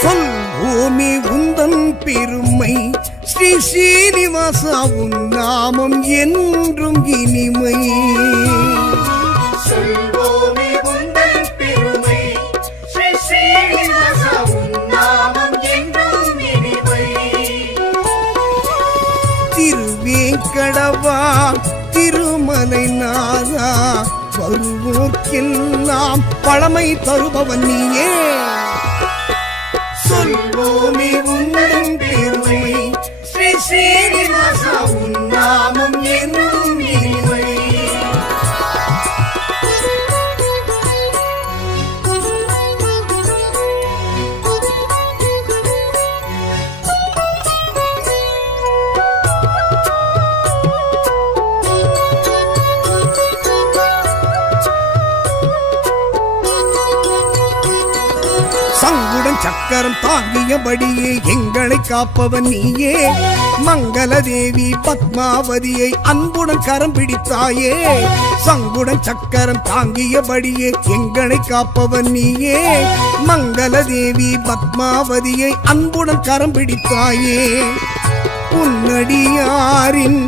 சொல் பூமி உந்தன் பெருமை ஸ்ரீ ஸ்ரீனிவாசா உன் நாமம் என்றும் இனிமை. திருவேங்கடவா திருமலை நாதா வருவோர்க்கெல்லாம் பழமை தருபவன் நீயே. சொல்வோமே உந்தன் பெருமை ஸ்ரீ ஸ்ரீனிவாசா உன் நாமம் என்றும் இனிமை. சங்குடன் சக்கரம் தாங்கியபடியே எங்களை காப்பவன் நீயே. மங்கள தேவி பத்மாவதியை அன்புடன் கரம் பிடித்தாயே. சங்குடன் சக்கரம் தாங்கியபடியே எங்களை காப்பவன் நீயே. மங்கள தேவி பத்மாவதியை அன்புடன் கரம் பிடித்தாயே. உன்னடியாரின்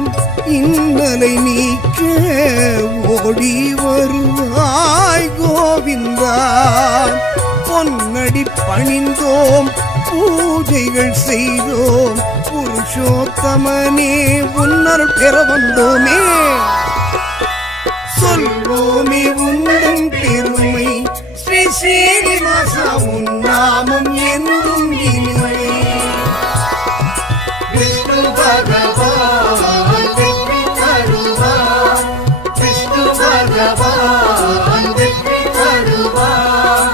இன்னலை நீக்க ஓடி வருவாய் கோவிந்தா. பொன்னடி பணிந்தோம் பூஜைகள் செய்தோம் புருஷோத்தமனே உன்னருள் பெற வந்தோமே. சொல்வோமே உந்தன் பெருமை ஸ்ரீ ஸ்ரீனிவாசா உன் நாமம் என்றும் இனிமை. விஷ்ணு பகவான் வெற்றி தருவான். விஷ்ணு பகவான் வெற்றி தருவான்.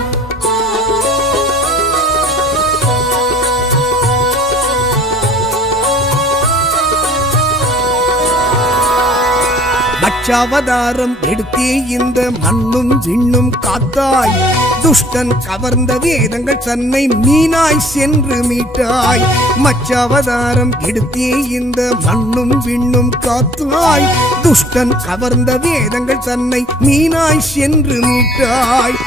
மச்சாவதாரம் எடுத்தே இந்த மண்ணும் விண்ணும் காத்தாய். துஷ்டன் கவர்ந்த வேதங்கள் தன்னை மீனாய் சென்று மீட்டாய். மச்சாவதாரம் எடுத்தே இந்த மண்ணும் விண்ணும் காத்தாய். துஷ்டன் கவர்ந்த வேதங்கள் தன்னை மீனாய் சென்று மீட்டாய்.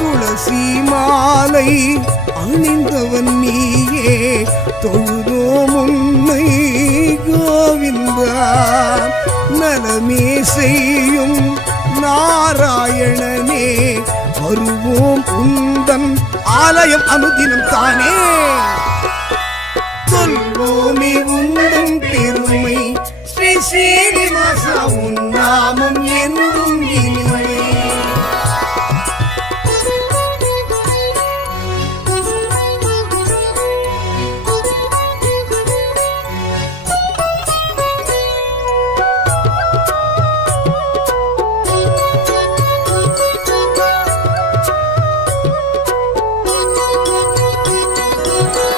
துளசி மாலை அணிந்தவன் நீயே தொழுதோம் உன்னை கோவிந்தா. நலமே செய்யும் நாராயணனே வருவோம் உந்தன் ஆலயம் அனுதினம் தானே. சொல்வோமே உந்தன் பெருமை ஸ்ரீ ஸ்ரீனிவாசா உன் நாமம் என்றும் இனிமை.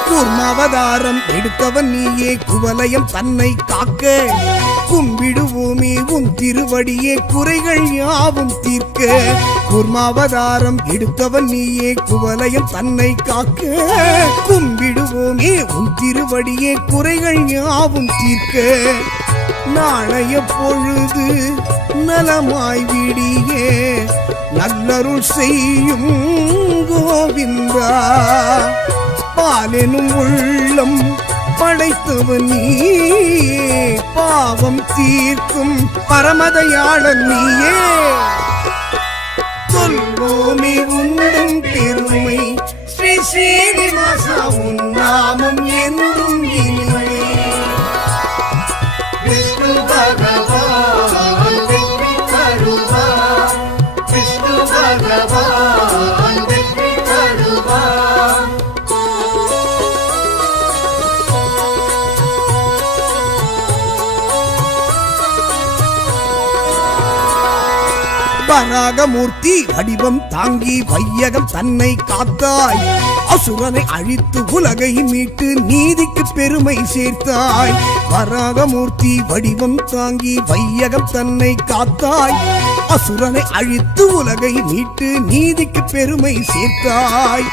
கூர்மாவதாரம் எடுத்தவன் நீயே குவலயம் தன்னை காக்க. கும்பிடுவோமே உன் திருவடியே குறைகள் யாவும் தீர்க்க. கூர்மாவதாரம் எடுத்தவன் நீயே குவலயம் தன்னை காக்க. கும்பிடுவோமே உன் திருவடியே குறைகள் யாவும் தீர்க்க. நாளைய பொழுது நலமாய் விடியே நல்லருள் செய்யும் கோவிந்தா. பாலெனும் உள்ளம் படைத்தவன் நீயே பாவம் தீர்க்கும் பரமதயாளன் நீயே. சொல்வோமே உந்தன் பெருமை ஸ்ரீ ஸ்ரீனிவாசா உன் நாமம் என்றும் இனிமை. விஷ்ணு பகவான் வெற்றி தருவான். விஷ்ணு பகவான் வெற்றி தருவான். வராகமூர்த்தி வடிவம் தாங்கி வையகம் தன்னை காத்தாய். அசுரனை அழித்து உலகை மீட்டு நீதிக்கு பெருமை சேர்த்தாய். வராகமூர்த்தி வடிவம் தாங்கி வையகம் தன்னை காத்தாய். அசுரனை அழித்து உலகை மீட்டு நீதிக்கு பெருமை சேர்த்தாய்.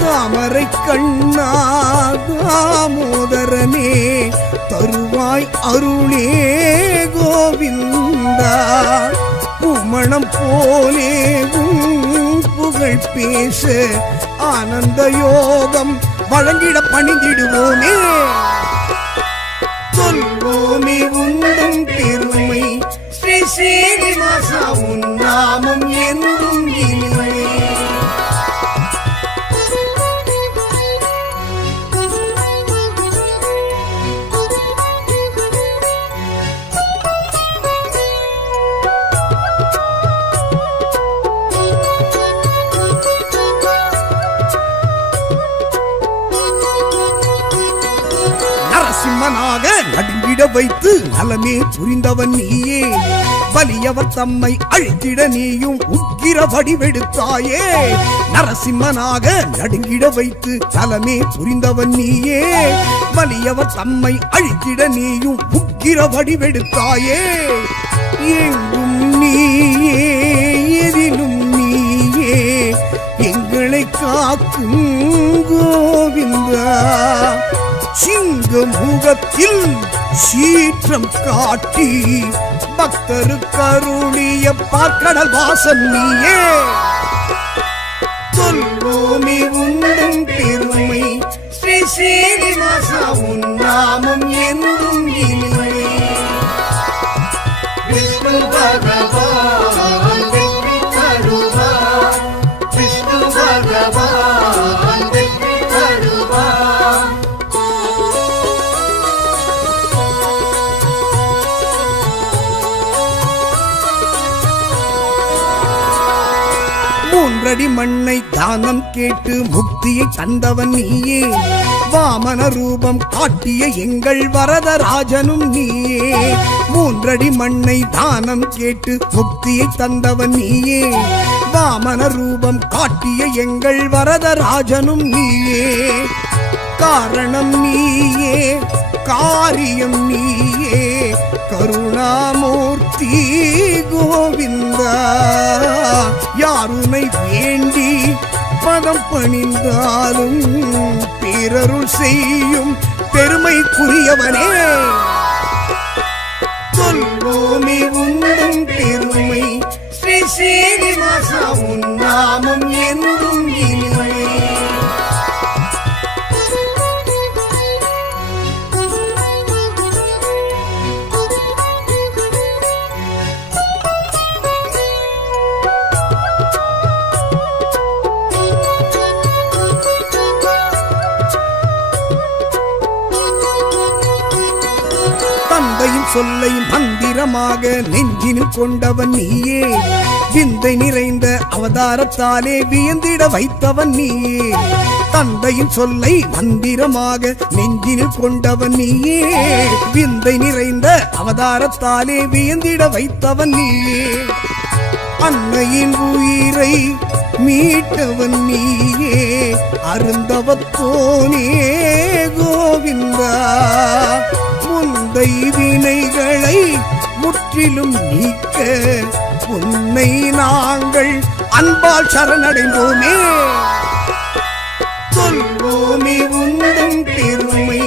தாமரை கண்ணா தாமோதரனே தருவாய் அருளே கோவிந்தா. பூமணம் போலே புகழ் பேச ஆனந்த யோகம் வழங்கிட பணிந்திடுவோமே. சொல்வோமே உண்டும் பெருமை ஸ்ரீ சீனிவாசா உன் நாமம் என்றும் இனிமை. நரசிம்மனாக நடுங்கிட வைத்து நலமே புரிந்தவன் நீயே. வலியவர் தம்மை அழித்திட நீயும் உக்கிர வடிவெடுத்தாயே. நரசிம்மனாக நடுங்கிட வைத்து நலமே புரிந்தவன் நீயே. வலியவர் தம்மை அழித்திட நீயும் உக்கிர வடிவெடுத்தாயே. எங்கும் நீயே எதிலும் நீயே எங்களை காக்கும் கோவிந்தா. சிங்க முகத்தில் சீற்றம் காட்டி பக்தருக்கு அருளிய பார்க்கடல் வாசன் நீயே. சொல்வோமே உண்டும் பெருமை ஸ்ரீ சீனிவாசா உன் நாமம் என்றும் இனிமை. விஷ்ணு பகவான் வெற்றி தருவார். விஷ்ணு பகவான் வெற்றி தருவார். மூன்றடி மண்ணை தானம் கேட்டு முக்தியை தந்தவன் நீயே. வாமன ரூபம் காட்டிய எங்கள் வரதராஜனும் நீயே. மூன்றடி மண்ணை தானம் கேட்டு முக்தியை தந்தவன் நீயே. வாமன ரூபம் காட்டிய எங்கள் வரதராஜனும் நீயே. காரணம் நீயே காரியம் நீயே கருணாமூர்த்தி கோவிந்தா. யாருனை வேண்டி பதம் பணிந்தாலும் பிறருள் செய்யும் பெருமைக்குரியவனே. சொல்வோமே உண்டும் பெருமை ஸ்ரீ சீனிவாசா உன் நாமம் என்றும் இனிமை. தந்தையின் சொல்லை மந்திரமாக நெஞ்சினில் கொண்டவன் நீயே. விந்தை நிறைந்த அவதாரத்தாலே வியந்திட வைத்தவன் நீயே. தந்தையின் சொல்லை மந்திரமாக நெஞ்சினில் கொண்டவன் நீயே. விந்தை நிறைந்த அவதாரத்தாலே வியந்திட வைத்தவன் நீயே. அன்னையின் உயிரை மீட்டவன் நீயே. அருந்தவத்தோனே கோவிந்தா. முந்தை வினைகளை முற்றிலும் நீக்க உன்னை நாங்கள் அன்பால் சரணடைந்தோமே. சொல்வோமே உண்டும் பெருமை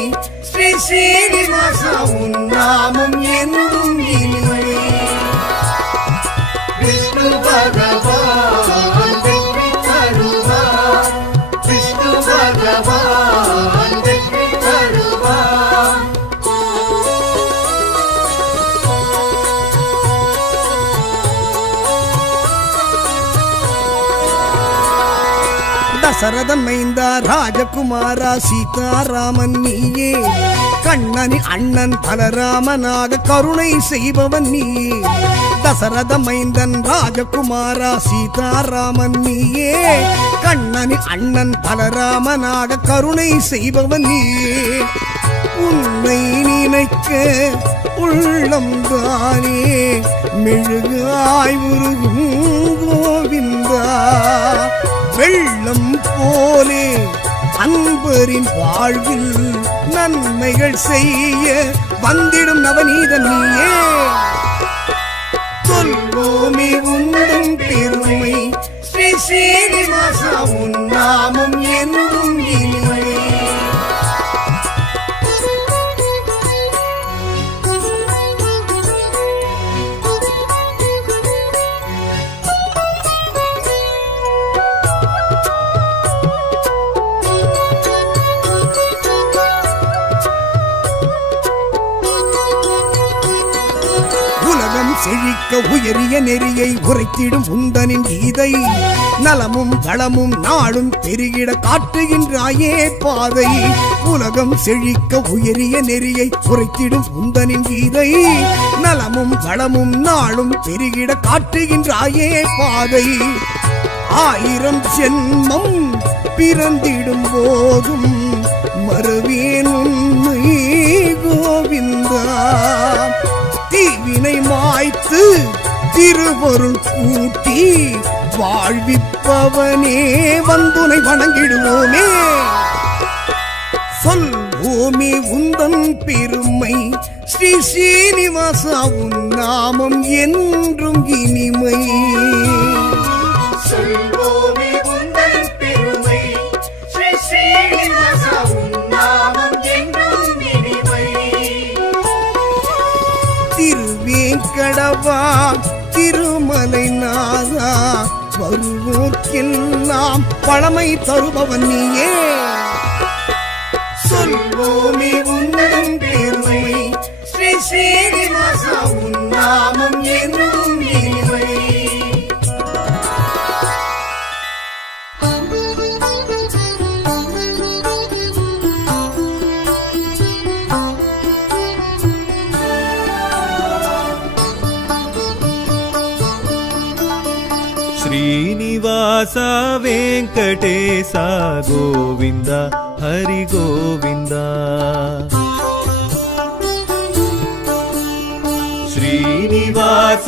ஸ்ரீ சீனிவாசா உன் நாமம் என்றும் இனிமை. விஷ்ணு பகவான் வெற்றி தருவார். விஷ்ணு பகவான் வெற்றி தருவார். தசரதன் மைந்தா ராஜகுமாரா சீதாராமன் நீயே. கண்ணனின் அண்ணன் பலராமனாக கருணை செய்பவன் நீயே. தசரத மைந்தன் ராஜகுமாரா சீதாராமன் நீயே. கண்ணனின் அண்ணன் பலராமனாக கருணை செய்பவன் நீயே. உன்னை நினைக்க உள்ளம் தானே மெழுகாய் உருகும் கோவிந்தா. வெள்ளம் போலே அன்பரின் வாழ்வில் நன்மைகள் செய்ய வந்திடும் நவநீதன் நீயே. சொல்வோமே உண்டும் பெருமை ஸ்ரீ சீனிவாசா உன் நாமம் என்றும் இனிமை. செழிக்க உயரிய நெறியை உரைத்திடும் உந்தனின் கீதை நலமும் வளமும் நாளும் பெருகிட காட்டுகின்றாயே பாதை உலகம் செழிக்க உயரிய நெறியை உரைத்திடும் உந்தனின் கீதை நலமும் வளமும் நாளும் பெருகிட காட்டுகின்றாயே பாதை 1000 ஜென்மம் பிறந்திடும் போதும் மறுவேன் உன்னை கோவிந்தா தீவினை மாய்த்து திருவருள் கூட்டி வாழ்விப்பவனே வந்துனை வணங்கிடுவோமே சொல்வோமே உந்தன் பெருமை ஸ்ரீ ஸ்ரீனிவாசா உன் நாமம் என்றும் இனிமை சொல்வோமே உந்தன் பெருமை ஸ்ரீ ஸ்ரீனிவாசா உன் நாமம் என்றும் இனிமை திருவேங்கடவா திருமலை நாதா வருவோர்க்கெல்லாம் பழமை தருபவன் நீயே சொல்வோமே உந்தன் பெருமை ஸ்ரீ ஸ்ரீனிவாசா உன் நாமம் என்றும் இனிமை ಶ್ರೀನಿವಾಸ ವೆಂಕಟೇಶ ಗೋವಿಂದ ಹರಿ ಗೋವಿಂದ ಶ್ರೀನಿವಾಸ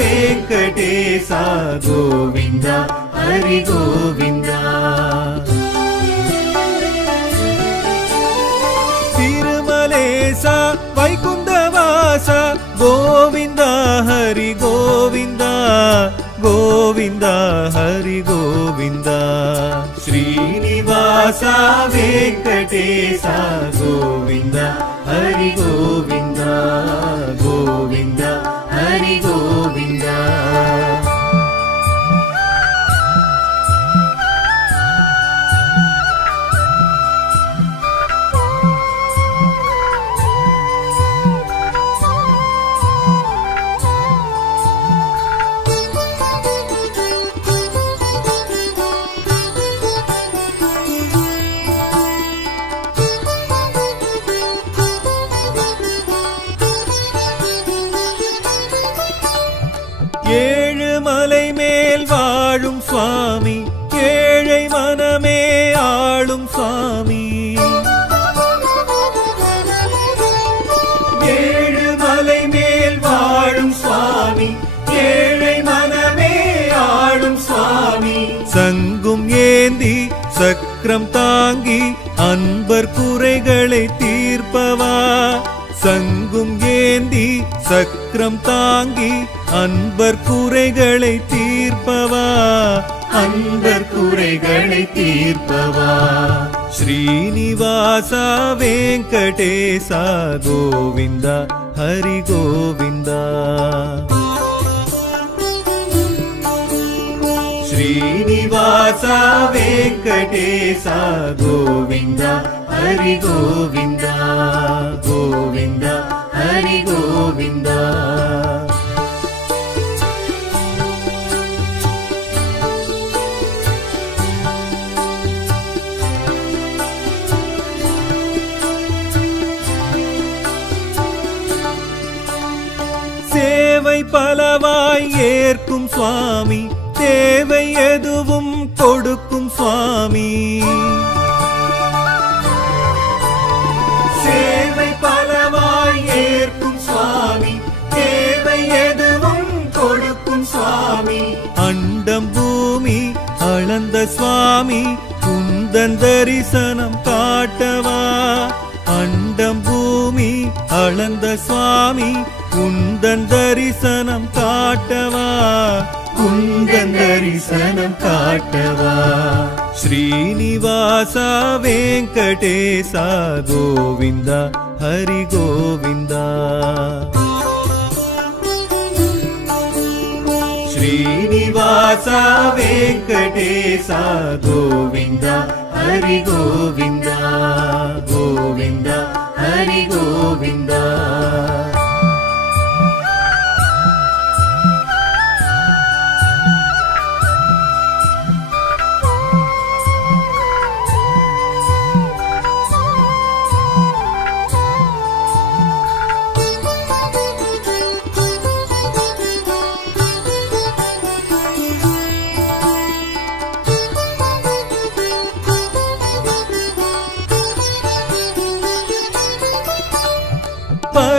ವೆಂಕಟೇಶ ಗೋವಿಂದ ಹರಿ ಗೋವಿಂದ ತಿರುಮಲೇಶ ವೈಕುಂಠವಾಸ ಗೋವಿಂದ ಹರಿ ಗೋವಿಂದ ಗೋವಿಂದ ಹರಿ ಗೋವಿಂದ ಶ್ರೀನಿವಾಸ ವೆಂಕಟೇಶ ಗೋವಿಂದ ಹರಿ ಗೋವಿಂದ ಗೋವಿಂದ ಹರಿ ಗೋವಿಂದ ஏழுமலை மேல் வாழும் சுவாமி ஏழை மனமே ஆளும் சுவாமி ஏழுமலை மேல் வாழும் சுவாமி ஏழை மனமே ஆளும் சுவாமி சங்கும் ஏந்தி சக்கரம் தாங்கி அன்பர் குறைகளை தீர்ப்பவா சங்கும் ஏந்தி சக்கரம் தாங்கி அன்பர் குறைகளை தீர்ப்பவா அன்பர் குறைகளை தீர்ப்பவா ஸ்ரீனிவாச வெங்கடேಶ கோவிந்த ஹரி கோவிந்த ಶ್ರೀನಿವಾಸ ವೆಂಕಟೇಶ ಗೋವಿಂದ ಹರಿ ಗೋವಿಂದ ಗೋವಿಂದ ಹರಿ ಗೋವಿಂದ சேவை பலவாய் ஏற்கும் சுவாமி தேவை எதுவும் கொடுக்கும் சுவாமி சேவை பலவாய் ஏற்கும் சுவாமி தேவை எதுவும் கொடுக்கும் சுவாமி அண்டம் பூமி அளந்த சுவாமி குந்தன் தரிசனம் காட்டவா அண்டம் பூமி அளந்த சுவாமி குந்தன் தரிசனம் காட்டவா குந்தன் தரிசனம் காட்டவா ஸ்ரீனிவாச வெங்கடேಶ கோவிந்த ஹரி கோவிந்த ಶ್ರೀನಿವಾಸ ವೆಂಕಟೇಶ ಗೋವಿಂದ ಹರಿ ಗೋವಿಂದ ಗೋವಿಂದ ಹರಿ ಗೋವಿಂದ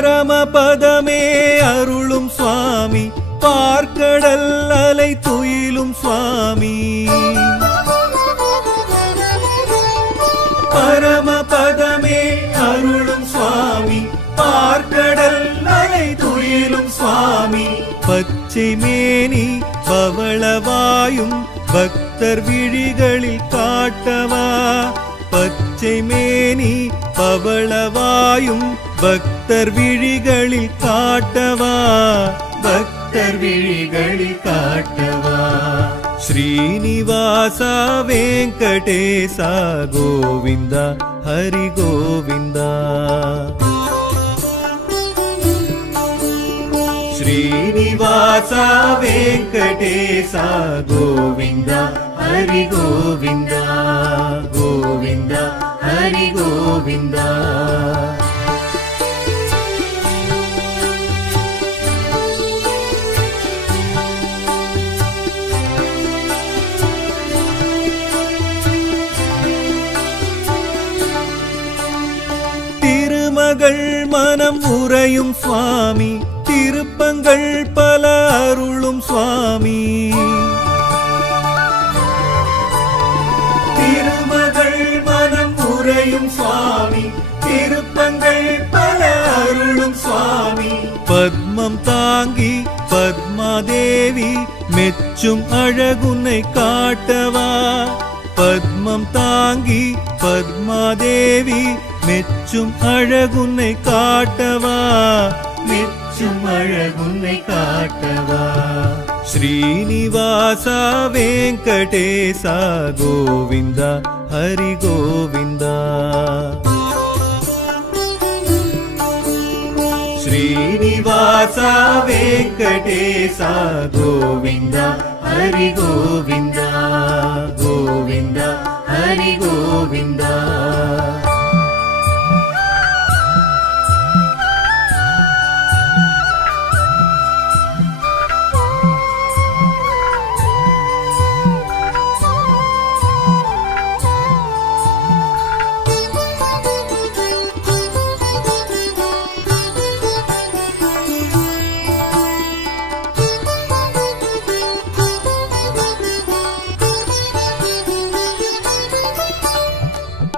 பரமபதமே அருளும் சுவாமி, பார்க்கடல் அலை துயிலும் சுவாமி. பரமபதமே அருளும் சுவாமி, பார்க்கடல் அலை துயிலும் சுவாமி. பச்சை மேனி பவளவாயும் பக்தர் விழிகளில் காட்டவா, பச்சை மேனி பவளவாயும் பக்தர் விழிகளில் காட்டவா, பக்தர் விழிகளில் காட்டவா. ஸ்ரீனிவாசா வெங்கடேசா கோவிந்தா ஹரி கோவிந்தா. ஸ்ரீனிவாசா வெங்கடேசா கோவிந்தா ஹரி கோவிந்தா, கோவிந்தா ஹரி கோவிந்தா. திருமகள் மனம் உறையும் சுவாமி, திருப்பங்கள் பல அருளும் சுவாமி. திருமகள் மனம் உறையும் சுவாமி, திருப்பங்கள் பல அருளும் சுவாமி. பத்மம் தாங்கி பத்மாதேவி மெச்சும் அழகுன்னை காட்டவா, பத்மம் தாங்கி பத்மாதேவி மெச்சும் அழகுன்னை காட்டவா, மெச்சும் அழகுன்னை காட்டவா. ஸ்ரீனிவாசா வெங்கடேசா கோவிந்தா ஹரி கோவிந்தா. ஸ்ரீனிவாசா வெங்கடேசா கோவிந்தா ஹரி கோவிந்தா, கோவிந்தா ஹரி கோவிந்தா.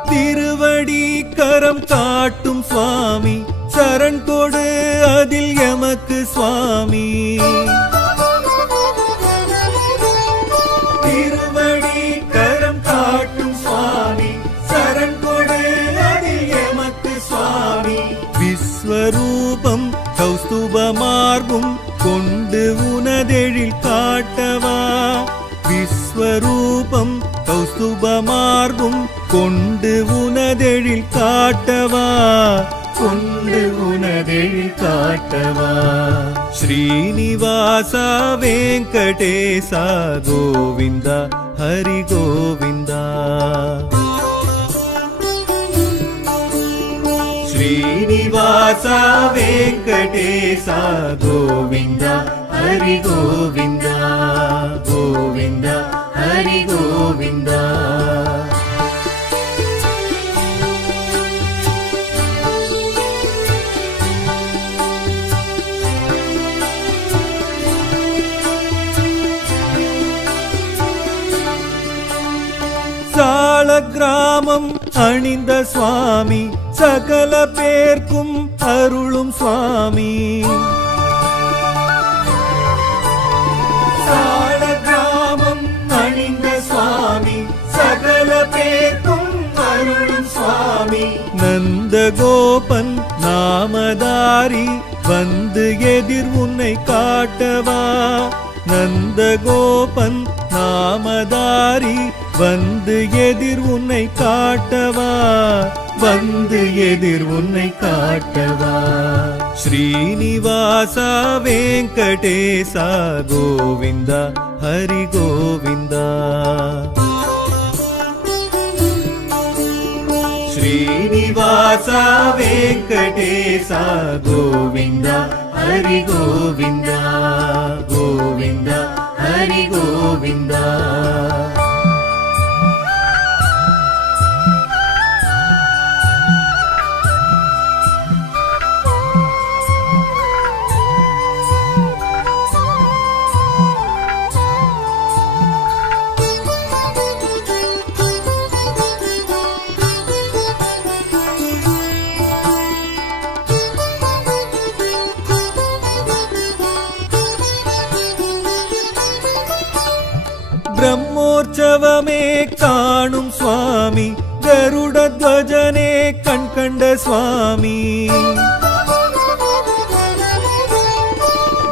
திருவடி கரம் காட்டும் சுவாமி, சரண் கொடு அதில் எமக்கு சுவாமி. திருவடி கரம் காட்டும் சுவாமி, சரண் கொடு அதில் எமக்கு சுவாமி. விஸ்வரூபம் கௌஸ்துப மார்பும் கொண்டு உனதெழில் காட்டவா, விஸ்வரூபம் கௌஸ்துப மார்பும் கொண்டு உனதெழில் காட்டவா, கொண்டு உனதெழில் காட்டவா. ஸ்ரீனிவாசா வெங்கடேசா கோவிந்தா ஹரி கோவிந்தா. ஸ்ரீனிவாசா வெங்கடேசா கோவிந்தா ஹரி கோவிந்தா, கோவிந்தா ஹரி கோவிந்தா. சால கிராமம் அணிந்த சுவாமி, சகல பேர்க்கும் அருளும் சுவாமி. சால கிராமம் அணிந்த சுவாமி, சகல பேர்க்கும் அருளும் சுவாமி. நந்தகோபன் நாமதாரி வந்து எதிர் உன்னை காட்டவா, நந்தகோபன் நாமதாரி வந்து எதிர் உன்னை காட்டவா, வந்து எதிர் உன்னை காட்டவா. ஸ்ரீனிவாசா வெங்கடேசா கோவிந்தா ஹரி கோவிந்தா. ஸ்ரீனிவாசா வெங்கடேசா கோவிந்தா ஹரி கோவிந்தா, கோவிந்தா ஹரி கோவிந்தா. காணும் சுவாமி கருட துவஜனே கண் கண்ட சுவாமி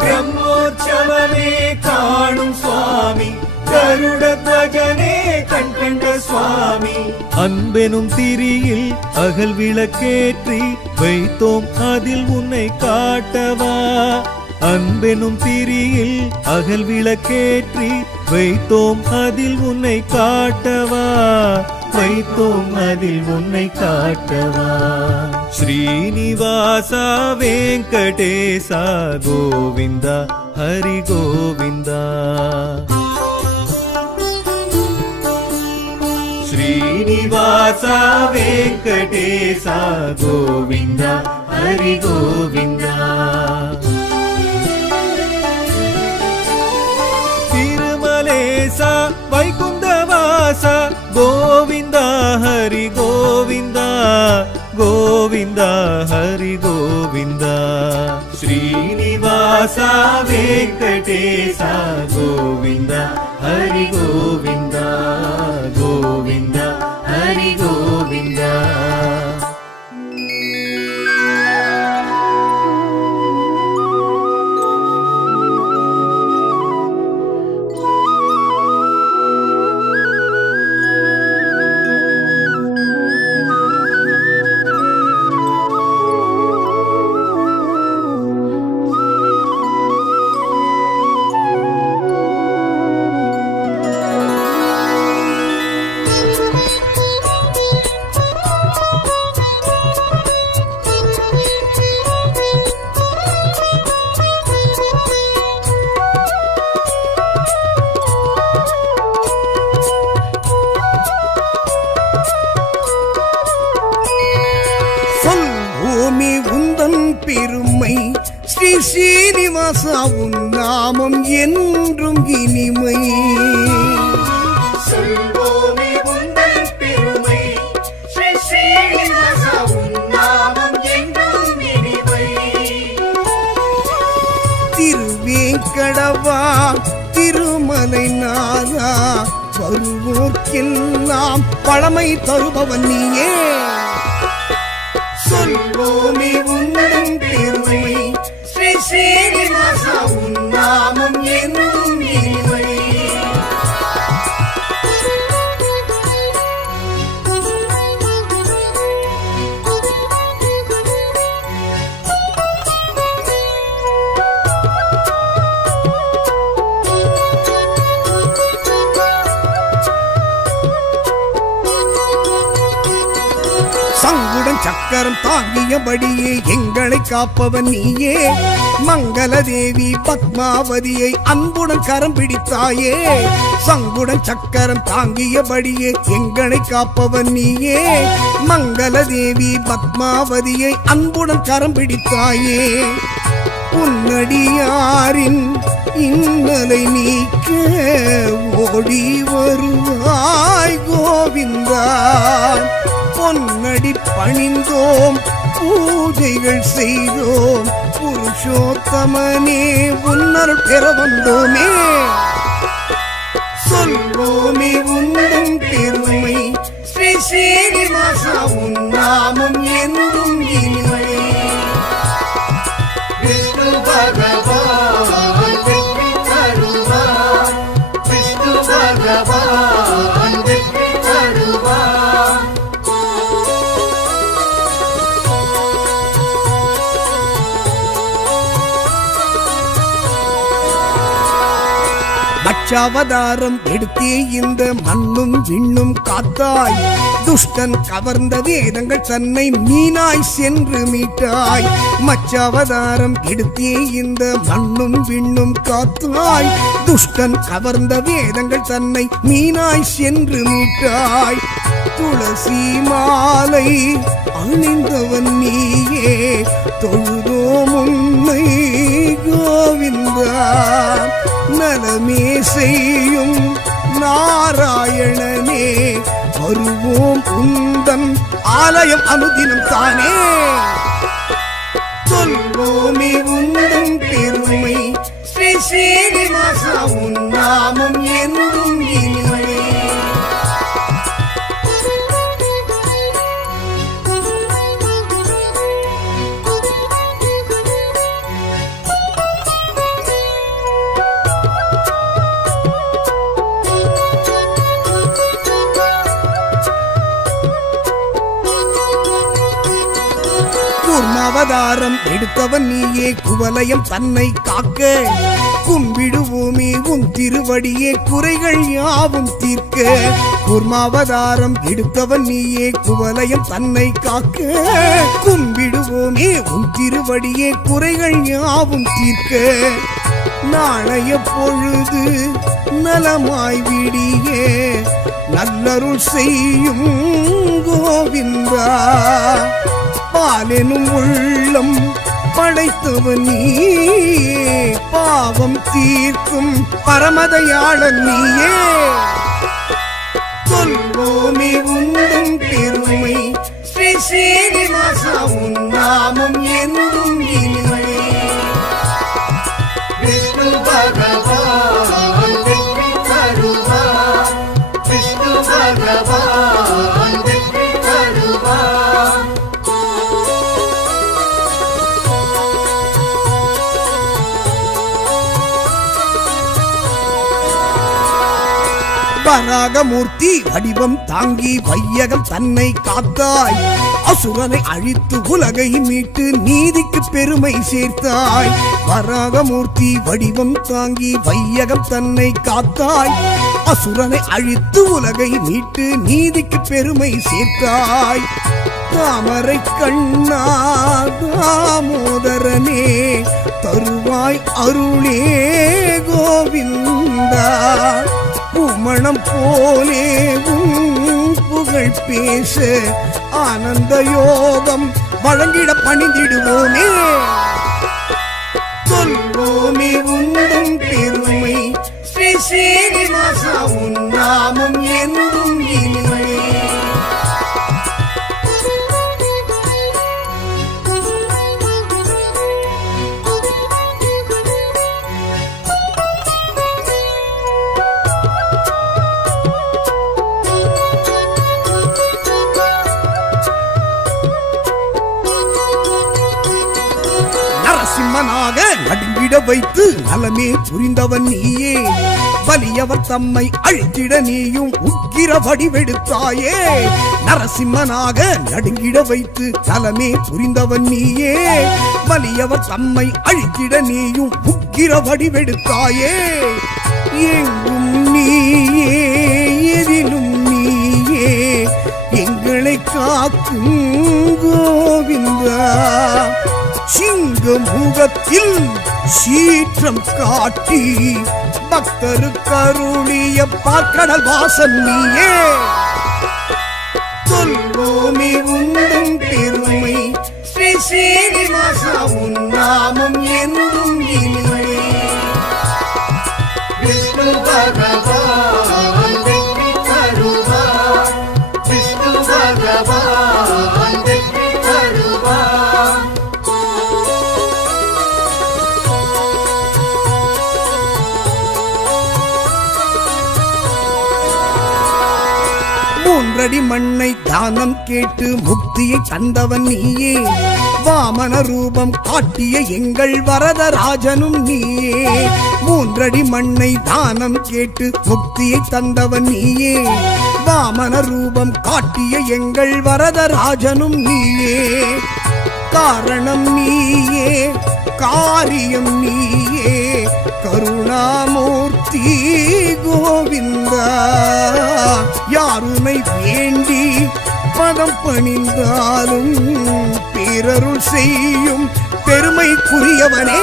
பிரம்மோற்சவமே காணும் சுவாமி கருட துவஜனே கண் கண்ட சுவாமி அன்பெனும் திரியில் அகல் விளக்கேற்றி வைத்தோம் அதில் உன்னை காட்டவா அன்பெனும் திரியில் அகல் விளக்கேற்றி வைத்தோம் அதில் உன்னை காட்டவா வைத்தோம் அதில் உன்னை காட்டவா ஸ்ரீனிவாசா வெங்கடேசா கோவிந்தா ஹரி கோவிந்தா ஸ்ரீனிவாசா வெங்கடேசா கோவிந்தா ஹரி கோவிந்தா திருமலேசா வைகுந்தவாசா கோவிந்தா ஹரி கோவிந்தா கோவிந்தா ஹரி கோவிந்தா ஸ்ரீனிவாசா வெங்கடேசா கோவிந்தா ஹரி கோவிந்தா கோவிந்தா ஹரி கோவிந்தா பெருமை ஸ்ரீ ஸ்ரீனிவாசா உன் நாமம் என்றும் இனிமை சொல்வோமே உந்தன் பெருமை ஸ்ரீ ஸ்ரீனிவாசா உன் நாமம் என்றும் இனிமை திருவேங்கடவா திருமலை நாதா வருவோர்க்கெல்லாம் பழமை தருபவன் நீயே சொல்வோமே உந்தன் பெருமை ஸ்ரீ ஸ்ரீனிவாசா உன் நாமம் என்றும் இனிமை சங்குடன் சக்கரம் தாங்கியபடியே எங்களை காப்பவன் நீயே மங்களதேவி பத்மாவதியை அன்புடன் கரம் பிடித்தாயே சங்குடன் சக்கரம் தாங்கியபடியே எங்களை காப்பவன் நீயே மங்களதேவி பத்மாவதியை அன்புடன் கரம் பிடித்தாயே உன்னடியாரின் இன்னலை நீக்க ஓடி வருவாய் கோவிந்தா பொன்னடி பணிந்தோம் பூஜைகள் செய்தோம் புருஷோத்தமனே உன்னருள் பெற வந்தோமே சொல்வோமே உந்தன் பெருமை ஸ்ரீ ஸ்ரீனிவாசா உன் நாமம் என்றும் இனிமை விஷ்ணு பகவான் வெற்றி தருவார் விஷ்ணு பகவான் வெற்றி தருவார் மச்சாவதாரம் எடுத்தே இந்த மண்ணும் விண்ணும் காத்தாய் துஷ்டன் கவர்ந்த வேதங்கள் தன்னை மீனாய் சென்று மீட்டாய் மச்சாவதாரம் எடுத்தே இந்த மண்ணும் விண்ணும் காத்தாய் துஷ்டன் கவர்ந்த வேதங்கள் தன்னை மீனாய் சென்று மீட்டாய் துளசி மாலை அணிந்தவன் நீயே தொழுதோம் உன்னை கோவிந்தா நலமே செய்யும் நாராயணனே வருவோம் உந்தன் ஆலயம் அனுதினம் தானே சொல்வோமே உந்தன் பெருமை ஸ்ரீ ஸ்ரீனிவாசா உன் நாமம் என்றும் இனிமை கூர்மாவதாரம் எடுத்தவன் நீயே குவலயம் தன்னை காக்க கும்பிடுவோமே உன் திருவடியே குறைகள் யாவும் தீர்க்க கூர்மாவதாரம் எடுத்தவன் நீயே குவலயம் தன்னை காக்க கும்பிடுவோமே உன் திருவடியே குறைகள் யாவும் தீர்க்க நாளைய பொழுது நலமாய் விடியே நல்லருள் செய்யும் கோவிந்தா பாலெனும் உள்ளம் படைத்தவன் நீயே பாவம் தீர்க்கும் பரமதயாளன் நீயே சொல்வோமே உந்தன் பெருமை ஸ்ரீ ஸ்ரீனிவாசா உன் நாமம் என்றும் இனிமை விஷ்ணு பகவான் வெற்றி தருவார் விஷ்ணு பகவான் வெற்றி தருவார் வராகமூர்த்தி வடிவம் தாங்கி வையகம் தன்னை காத்தாய் அசுரனை அழித்து உலகை மீட்டு நீதிக்கு பெருமை சேர்த்தாய் வராகமூர்த்தி வடிவம் தாங்கி வையகம் தன்னை காத்தாய் அசுரனை அழித்து உலகை மீட்டு நீதிக்கு பெருமை சேர்த்தாய் தாமரை கண்ணா தாமோதரனே தருவாய் அருளே கோவிந்தா பூமணம் போலே புகழ் பேச ஆனந்த யோகம் வழங்கிட பணிந்திடுவோமே சொல்வோமே உந்தன் பெருமை ஸ்ரீ ஸ்ரீனிவாசா உன் நாமம் என்றும் இனிமை நரசிம்மனாக நடுங்கிட வைத்து நலமே புரிந்தவன் நீயே வலியவர் தம்மை அழித்திட நீயும் உக்கிர வடிவெடுத்தாயே நரசிம்மனாக நடுங்கிட வைத்து நலமே புரிந்தவன் நீயே வலியவர் தம்மை அழித்திட நீயும் உக்கிர வடிவெடுத்தாயே எங்கும் நீயே எதிலும் நீயே எங்களை காக்கும் கோவிந்தா சிங்க முகத்தில் சீற்றம் காட்டி பக்தருக்கருளிய பார்க்கடல் வாசன் நீயே சொல்வோமே உந்தன் பெருமை ஸ்ரீ ஸ்ரீனிவாசா உன் நாமம் என்றும் இனிமை விஷ்ணு பகவான் வெற்றி தருவார் விஷ்ணு பகவான் வெற்றி தருவார் மூன்றடி மண்ணை தானம் கேட்டு முக்தியை தந்தவன் நீயே வாமன ரூபம் காட்டிய எங்கள் வரதராஜனும் நீயே மூன்றடி மண்ணை தானம் கேட்டு முக்தியை தந்தவன் நீயே வாமன ரூபம் காட்டிய எங்கள் வரதராஜனும் நீயே காரணம் நீயே காரியம் நீயே கருணாமூர்த்தி கோவிந்தா யாருமை வேண்டி பதம் பணிந்தாலும் பேரருள் செய்யும் பெருமைக்குரியவனே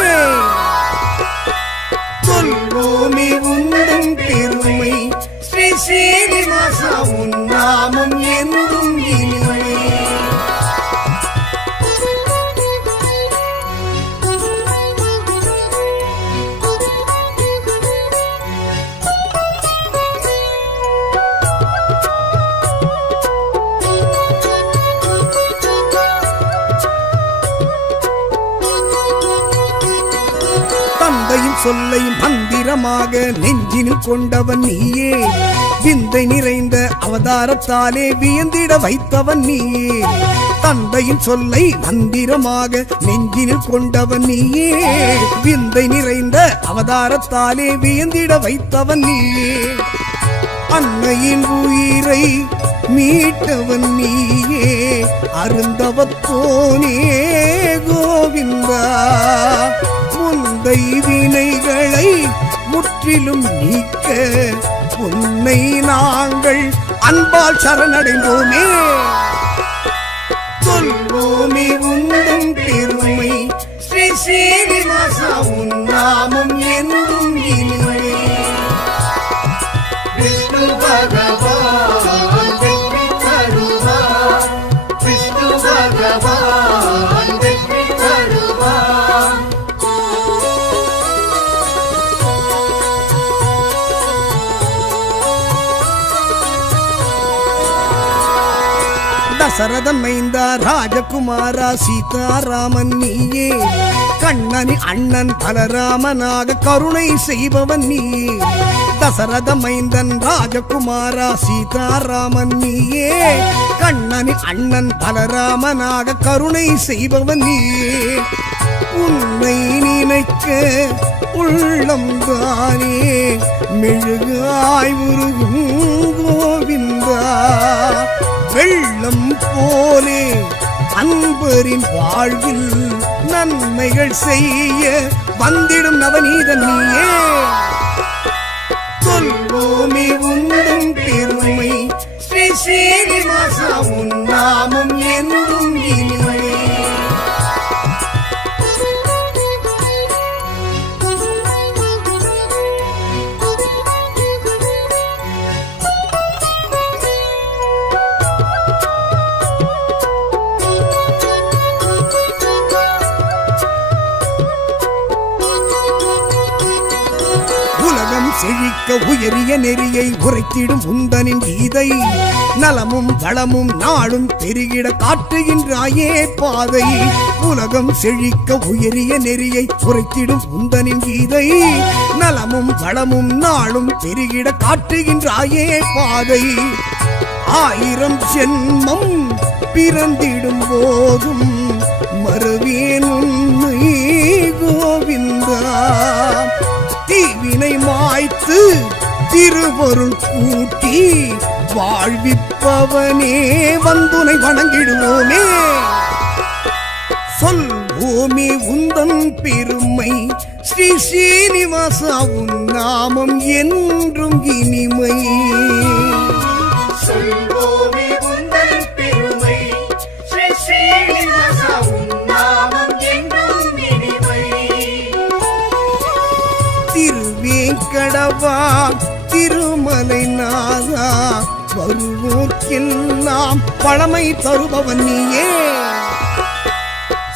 சொல்வோமே உந்தன் பெருமை ஸ்ரீ ஸ்ரீனிவாசா உன் நாமம் என்றும் இனிமை தந்தையின் சொல்லை மந்திரமாக நெஞ்சினில் கொண்டவன் நீயே விந்தை நிறைந்த அவதாரத்தாலே வியந்திட வைத்தவன் நீயே தந்தையின் சொல்லை மந்திரமாக நெஞ்சினில் கொண்டவன் நீயே விந்தை நிறைந்த அவதாரத்தாலே வியந்திட வைத்தவன் நீயே அன்னையின் உயிரை மீட்டவன் நீயே அருந்தவத்தோனே கோவிந்தா. முந்தை வினைகளை முற்றிலும் நீக்க உன்னை நாங்கள் அன்பால் சரணடைந்தோமே. சொல்வோமே உந்தம் பெருமை ஸ்ரீ ஸ்ரீனிவாசா, உன் நாமம் என்றும் இனிமை. விஷ்ணு பகவான் வெற்றி தருவார், விஷ்ணு பகவான் வெற்றி தருவார். தசரதன் மைந்தா ராஜகுமாரா சீதாராமன் நீயே, கண்ணனி அண்ணன் பலராமனாக கருணை செய்பவன் நீயே. தசரத மைந்தன் ராஜகுமாரா சீதாராமன் நீயே, கண்ணனி அண்ணன் பலராமனாக கருணை செய்பவன் நீயே. உன்னை நினைக்க உள்ளம் தானே மெழுகாய் உருகும் கோவிந்தா. வெள்ளம் போலே அன்பரின் வாழ்வில் நன்மைகள் செய்ய வந்திடும் நவநீதன் நீயே. சொல்வோமே உந்தம் பெருமை ஸ்ரீ ஸ்ரீனிவாசா, உன் நாமம் என்றும் இனிமை. செழிக்க உயரிய நெறியை உரைத்திடும் உந்தனின் கீதை, நலமும் வளமும் நாளும் பெருகிட காட்டுகின்றாயே பாதை. உலகம் செழிக்க உயரிய நெறியை உரைத்திடும் உந்தனின் கீதை, நலமும் வளமும் நாளும் பெருகிட காட்டுகின்றாயே பாதை. 1000 ஜென்மம் பிறந்திடும் போதும் மறுவேன் உன்னை கோவிந்தா. தீவினை மாய்த்து திருவருள் கூட்டி வாழ்விப்பவனே வந்துனை வணங்கிடுவோமே. சொல்வோமே உந்தன் பெருமை ஸ்ரீ ஸ்ரீனிவாசா, உன் நாமம் என்றும் இனிமை. சொல்வோமே உந்தன் பெருமை ஸ்ரீ ஸ்ரீனிவாசா, உன் நாமம் என்றும் இனிமை. திருவேங்கடவா திருமலை நாதா, வருவோர்க்கெல்லாம் பழமை தருபவன் நீயே.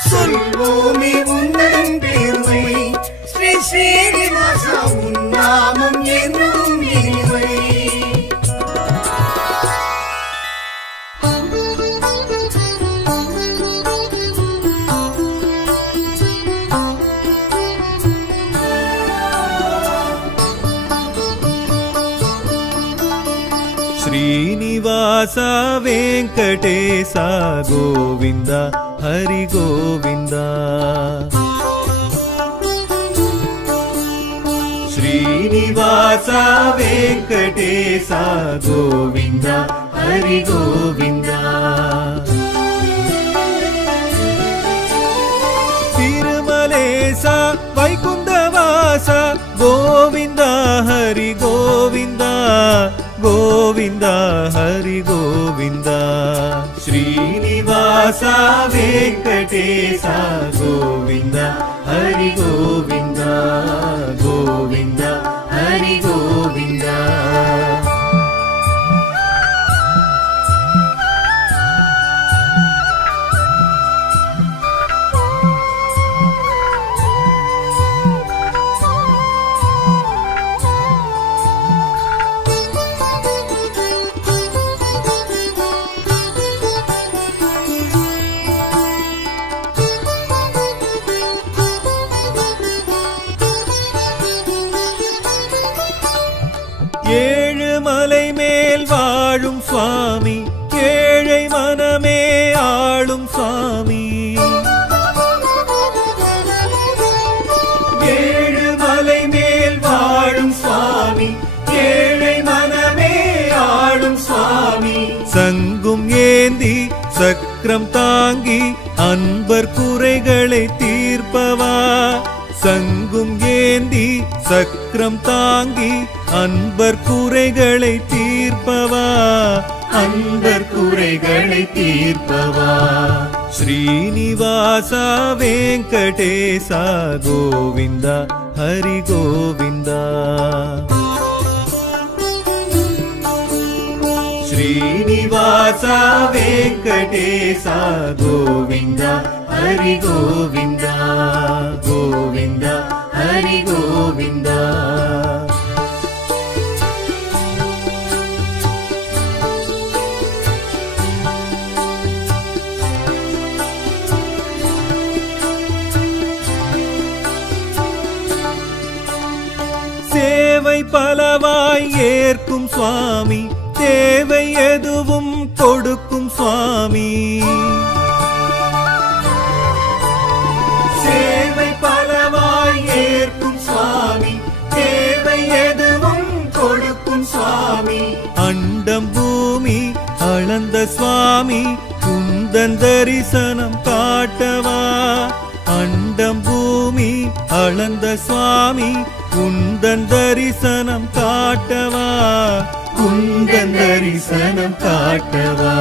சொல்வோமே உந்தன் பெருமை ஸ்ரீ ஸ்ரீனிவாசா, உன் நாமம் என்றும் இனிமை. శ్రీనివాస వెంకటేశ గోవింద హరి గోవింద. శ్రీనివాస వెంకటేశ గోవింద హరి గోవింద. తిరుమలేశ వైకుంఠవాస గోవింద హరి గోవింద, గోవింద హరి గోవింద. శ్రీనివాస వెంకటేశ గోవింద హరి గోవింద, గోవింద హరి గోవింద. ஏழுமலை மேல் வாழும் சுவாமி, ஏழை மனமே ஆளும் சுவாமி. ஏழுமலை மேல் வாழும் சுவாமி, ஏழை மனமே ஆளும் சுவாமி. சக்கரம் தாங்கி அன்பர் குறைகளை தீர்ப்பவா சங்கும் ஏந்தி சக்கரம் தாங்கி அன்பர் குறைகளை தீர்ப்பவா அன்பர் குறைகளை தீர்ப்பவா ஸ்ரீனிவாசா வெங்கடேசா கோவிந்தா ஹரி கோவிந்தா ஸ்ரீனிவாசா வெங்கடேசா கோவிந்தா ஹரி கோவிந்தா கோவிந்தா ஹரி கோவிந்தா சேவை பலவாய் ஏற்கும் சுவாமி தேவை எதுவும் கொடுக்கும் சுவாமி சேவை பலவாய் ஏற்கும் சுவாமி தேவை எதுவும் கொடுக்கும் சுவாமி அண்டம் பூமி அளந்த சுவாமி குந்தன் தரிசனம் காட்டவா அண்டம் பூமி அளந்த சுவாமி குந்தன் தரிசனம் காட்டவா குந்தன் தரிசனம் காட்டவா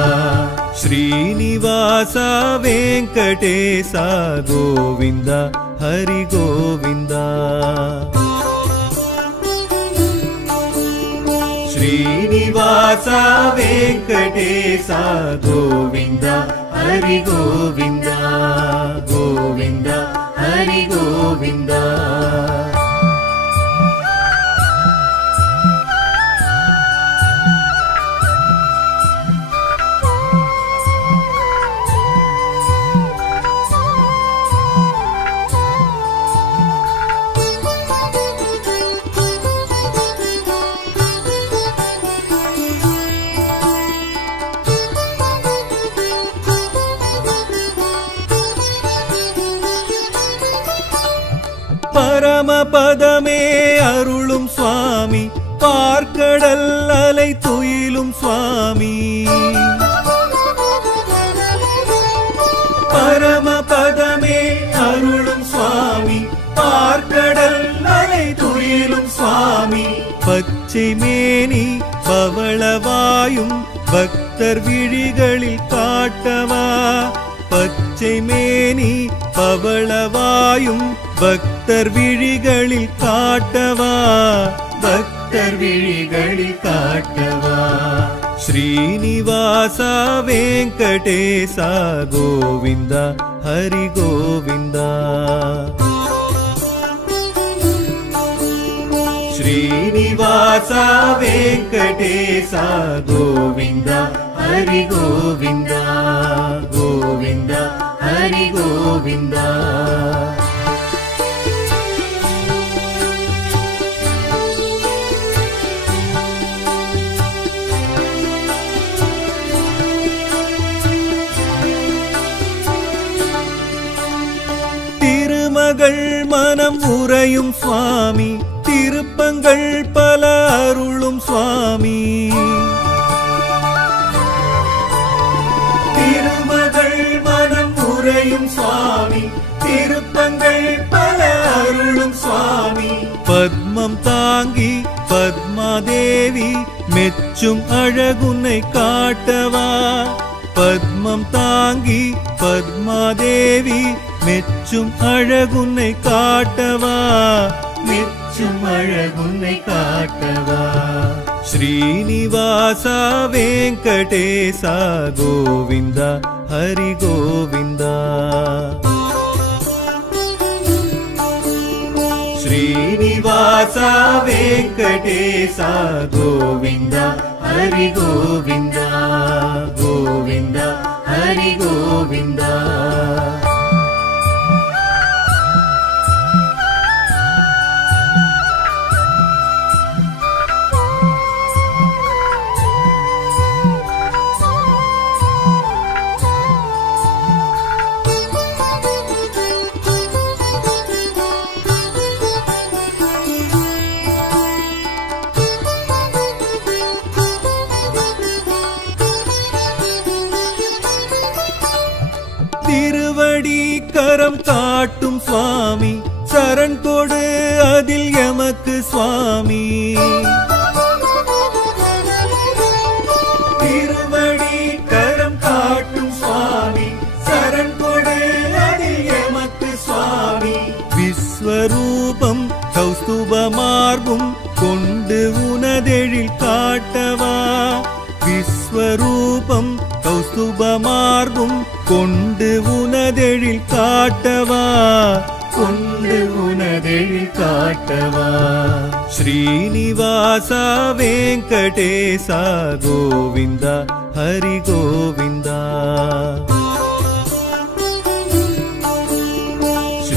ஸ்ரீனிவாசா வெங்கடேசா கோவிந்தா ஹரி கோவிந்தா ஸ்ரீனிவாசா வெங்கடேசா கோவிந்தா ஹரி கோவிந்தா கோவிந்தா ஹரி கோவிந்தா பரமபதமே அருளும் சுவாமி பார்க்கடல் அலை துயிலும் சுவாமி பரமபதமே அருளும் சுவாமி பார்க்கடல் அலை துயிலும் சுவாமி பச்சை மேனி பவளவாயும் பக்தர் விழிகளில் காட்டவா பச்சை மேனி பவளவாயும் பக்தர் விழிகளில் காட்டவா பக்தர் விழிகளில் காட்டவா ஸ்ரீனிவாசா வெங்கடேசா கோவிந்தா ஹரி கோவிந்தா ஸ்ரீனிவாசா வெங்கடேசா கோவிந்தா ஹரி கோவிந்தா கோவிந்தா ஹரி கோவிந்தா திருமகள் மனம் உறையும் சுவாமி திருப்பங்கள் பல அருளும் சுவாமி திருமகள் மனம் உறையும் சுவாமி திருப்பங்கள் பல அருளும் சுவாமி பத்மம் தாங்கி பத்மாதேவி மெச்சும் அழகுன்னை காட்டவா பத்மம் தாங்கி பத்மாதேவி மெச்சும் அழகுன்னை காட்டவா மெச்சும் அழகுன்னை காட்டவா ஸ்ரீனிவாசா வெங்கடேசா கோவிந்தா ஹரி கோவிந்தா ஸ்ரீனிவாசா வெங்கடேசா கோவிந்தா ஹரி கோவிந்தா கோவிந்தா ஹரி கோவிந்தா திருவடி கரம் காட்டும் சுவாமி சரண் கொடு அதில் எமக்கு சுவாமி திருவடி கரம் காட்டும் சுவாமி சரண் கொடு அதில் எமக்கு சுவாமி விஸ்வரூபம் கௌஸ்துப மார்பும் கொண்டு உனதெழில் காட்டவா விஸ்வரூபம் கௌஸ்துப மார்பும் கொண்டு உனதெழில் காட்டவா கொண்டு உனதெழில் காட்டவா ஸ்ரீனிவாசா வெங்கடேசா கோவிந்தா ஹரி கோவிந்தா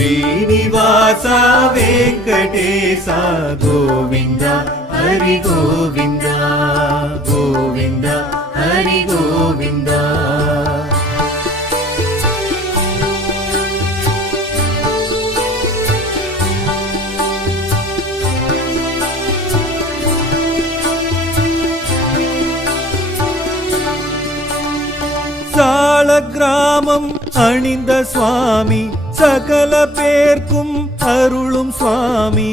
ஸ்ரீனிவாசா வெங்கடேசா கோவிந்தா ஹரி கோவிந்தா கோவிந்தா ஹரி கோவிந்தா சால கிராமம் அணிந்த சுவாமி சகல பேர்க்கும் அருளும் சுவாமி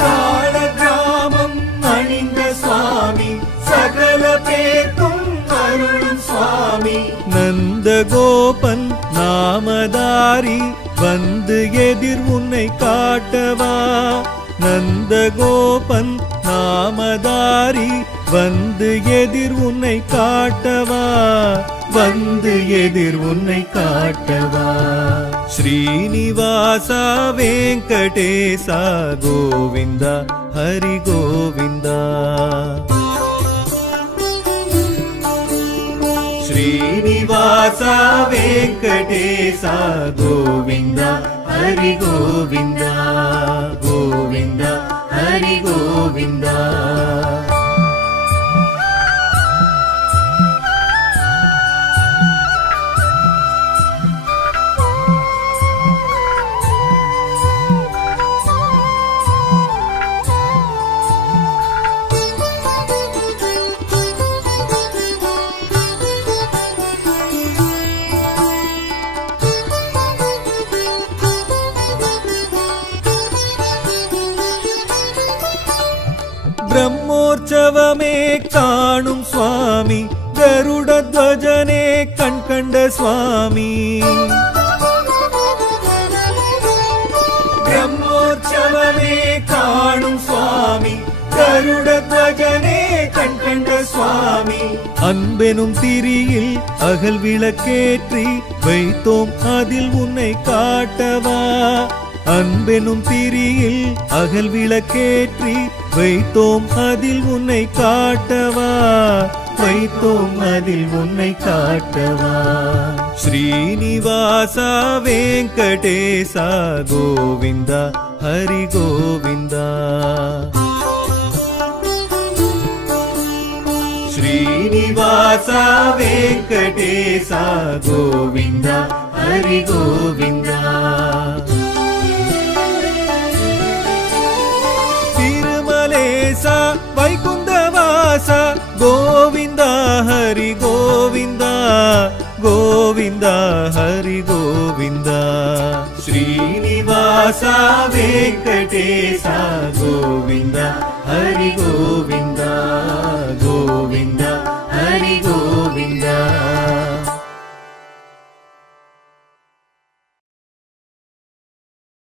சால கிராமம் அணிந்த சுவாமி சகல பேர்க்கும் அருளும் சுவாமி நந்தகோபன் நாமதாரி வந்து எதிர் உன்னை காட்டவா நந்தகோபன் நாமதாரி வந்து எதிர் உன்னை காட்டவா வந்து எதிர் உன்னை காட்டவா ஸ்ரீனிவாசா வெங்கடேசா கோவிந்தா ஹரி கோவிந்தா ஸ்ரீனிவாசா வெங்கடேசா கோவிந்தா ஹரி கோவிந்தா கோவிந்தா ஹரி கோவிந்தா பிரம்மோற்சவமே காணும் சுவாமி கருட துவஜனே கண் கண்ட சுவாமி பிரம்மோற்சவமே காணும் சுவாமி கருட துவஜனே கண் கண்ட சுவாமி அன்பெனும் திரியில் அகல் விளக்கேற்றி வைத்தோம் அதில் உன்னை காட்டவா அன்பெனும் திரியில் அகல் விளக்கேற்றி வைத்தோம் அதில் உன்னை காட்டவா வைத்தோம் அதில் உன்னை காட்டவா ஸ்ரீனிவாசா வெங்கடேசா கோவிந்தா ஹரி கோவிந்தா ஸ்ரீனிவாசா வெங்கடேசா கோவிந்தா ஹரி கோவிந்தா திருமலேசா வைகுந்தவாசா கோவிந்தா ஹரி கோவிந்தா கோவிந்தா ஹரி கோவிந்தா ஸ்ரீனிவாசா வெங்கடேசா கோவிந்தா ஹரி கோவிந்தா